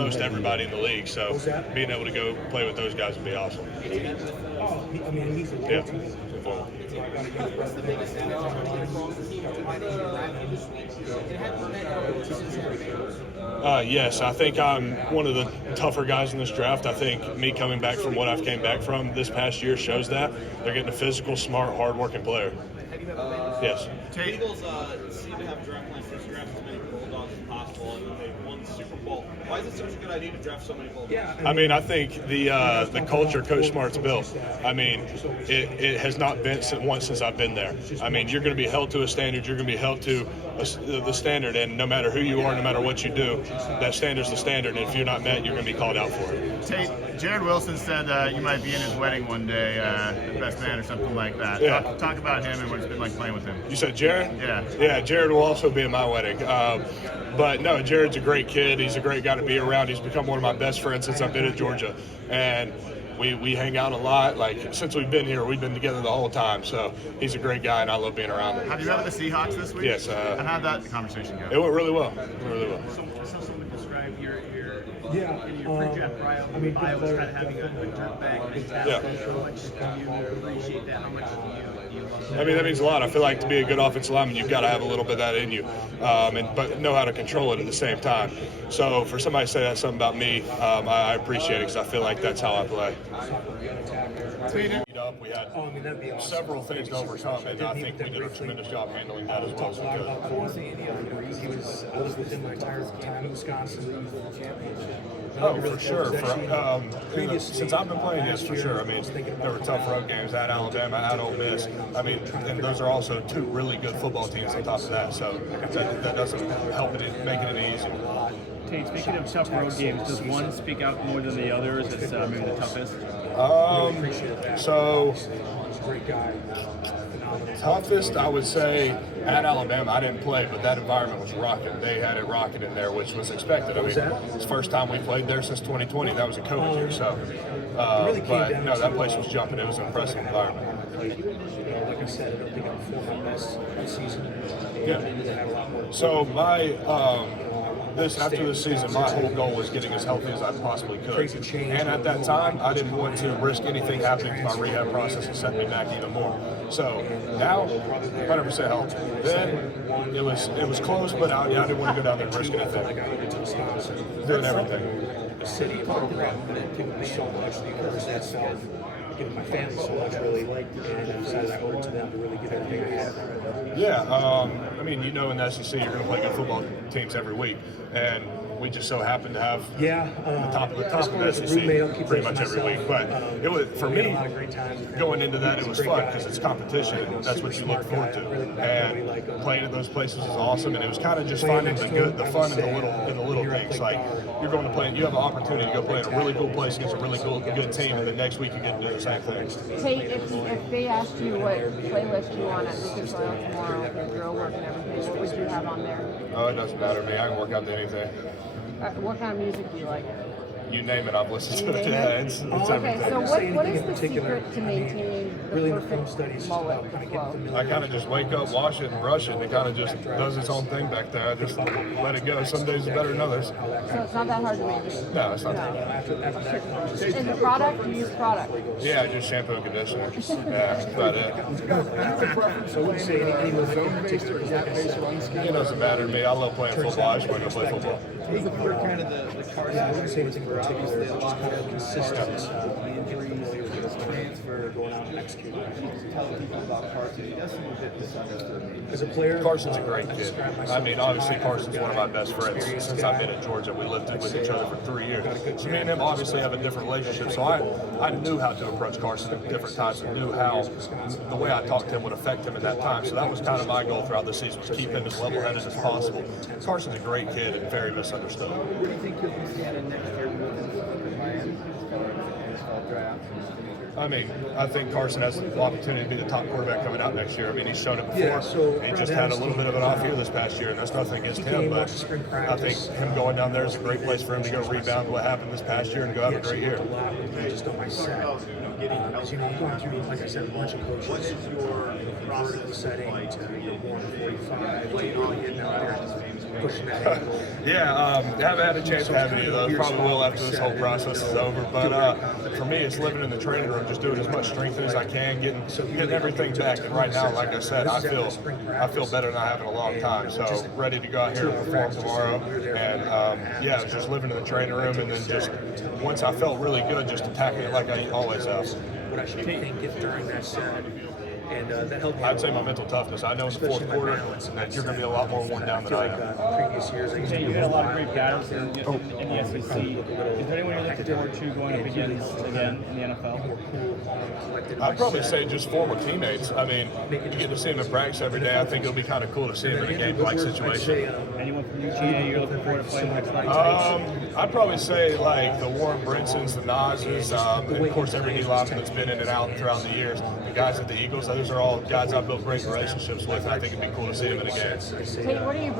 most everybody in the league. So being able to go play with those guys would be awesome. Yeah. Yes, I think I'm one of the tougher guys in this draft. I think me coming back from what I've came back from this past year shows that. They're getting a physical, smart, hard-working player. Yes. The Eagles seem to have draft plans to draft as many Bulldogs as possible, and they won the Super Bowl. Why is it such a good idea to draft so many Bulldogs? I mean, I think the culture Coach Smart's built. I mean, it has not been since I've been there. I mean, you're going to be held to a standard. You're going to be held to the standard, and no matter who you are, no matter what you do, that standard's the standard. And if you're not met, you're going to be called out for it. Tate, Jared Wilson said you might be in his wedding one day, the best man or something like that. Yeah. Talk about him and what it's been like playing with him. You said Jared? Yeah. Yeah, Jared will also be at my wedding. But no, Jared's a great kid. He's a great guy to be around. He's become one of my best friends since I've been in Georgia. And we hang out a lot. Like, since we've been here, we've been together the whole time. So he's a great guy, and I love being around him. Have you met with the Seahawks this week? Yes. And how'd that conversation go? It went really well. So someone describe your pre-draft bio was kind of having a dirtbag mentality. Yeah. How much do you appreciate that? How much do you love that? I mean, that means a lot. I feel like to be a good offensive lineman, you've got to have a little bit of that in you, but know how to control it at the same time. So for somebody to say that something about me, I appreciate it because I feel like that's how I play. We had several things to overcome, and I think we did a tremendous job handling that as well as we could. I was with him my entire time in Wisconsin. Oh, for sure. Since I've been playing, yes, for sure. I mean, there were tough road games at Alabama, at Ole Miss. I mean, and those are also two really good football teams on top of that. So that doesn't help it, make it any easier. Tate, speaking of tough road games, does one speak out more than the others as maybe the toughest? So toughest, I would say, at Alabama. I didn't play, but that environment was rocking. They had it rocking in there, which was expected. I mean, it's the first time we played there since 2020. That was a COVID year, so. But no, that place was jumping. It was an impressive environment. Like I said, I don't think I'm performing my best season. Yeah. So after this season, my whole goal was getting as healthy as I possibly could. And at that time, I didn't want to risk anything happening to my rehab process and set me back even more. So now, 100% healthy. Then it was close, but I didn't want to go down there and risk anything. Did everything. The city program that given me so much, the encouragement of giving my family so much, really, and I decided I owed it to them to really give everything I had. Yeah, I mean, in the SEC, you're going to play good football teams every week, and we just so happen to have the top of the SEC pretty much every week. But it was, for me, going into that, it was fun because it's competition, and that's what you look forward to. And playing at those places is awesome, and it was kind of just finding the fun in the little things. Like, you're going to play, you have an opportunity to go play in a really cool place against a really good team, and the next week you get to do the same thing. Tate, if they asked you what playlist you want at Lucas Oil tomorrow with your drill work and everything, what would you have on there? Oh, it doesn't matter to me. I can work out to anything. What kind of music do you like? You name it, I've listened to it. Yeah, it's okay, everything. so what is the secret to maintaining the perfect mullet flow? I kind of just wake up, wash it, and brush it, and it kind of just does its own thing back there. I just let it go. Some days are better than others. So it's not that hard to maintain? No, it's not that hard. And the product, you use product? Yeah, just shampoo and conditioner. Yeah, that's about it. So I wouldn't say any zone particular. It doesn't matter to me. I love playing football. I just want to play football. Who's the kind of the Carson? I wouldn't say anything particular. Just kind of consistent. Transfer going out and executing. Tell people about Carson. He does seem a bit misunderstood. As a player, Carson's a great kid. I mean, obviously, Carson's one of my best friends since I've been at Georgia. We lived with each other for 3 years. So me and him obviously have a different relationship. So I knew how to approach Carson at different times and knew how the way I talked to him would affect him at that time. So that was kind of my goal throughout the season, was keep him as level-headed as possible. Carson's a great kid and very misunderstood. What do you think he'll be seeing next year with Miami? Draft? I mean, I think Carson has the opportunity to be the top quarterback coming out next year. I mean, he's shown it before. He just had a little bit of an off year this past year, and that's nothing against him. But I think him going down there is a great place for him to go rebound what happened this past year and go have a great year. Just on my set. I'm going through, like I said, a bunch of coaches. What is your process setting to 145, to really getting out there. pushing that ankle. Yeah, haven't had a chance to have any of those. Probably will after this whole process is over. But for me, it's living in the training room, just doing as much strengthening as I can, getting everything back. And right now, like I said, I feel better than I have in a long time. So ready to go out here and perform tomorrow. And yeah, just living in the training room, and then just once I felt really good, just attacking it like I always have. What I should be thinking during that set. And that helped me. I'd say my mental toughness. I know in the fourth quarter that you're going to be a lot more worn down than I am. Previous years, I used to You had a lot of great guys in the SEC. Is there anyone you're looking forward to going up against again in the NFL? I'd probably say just former teammates. I mean, you get to see them in practice every day. I think it'll be kind of cool to see them in a game-like situation. Anyone from UGA you're looking forward to playing next night? I'd probably say like the Warren Brinsons, the Nazes, and of course every D lineman that's been in and out throughout the years. The guys at the Eagles, those are all guys I've built great relationships with, and I think it'd be cool to see them in a game. Tate, what are you bringing?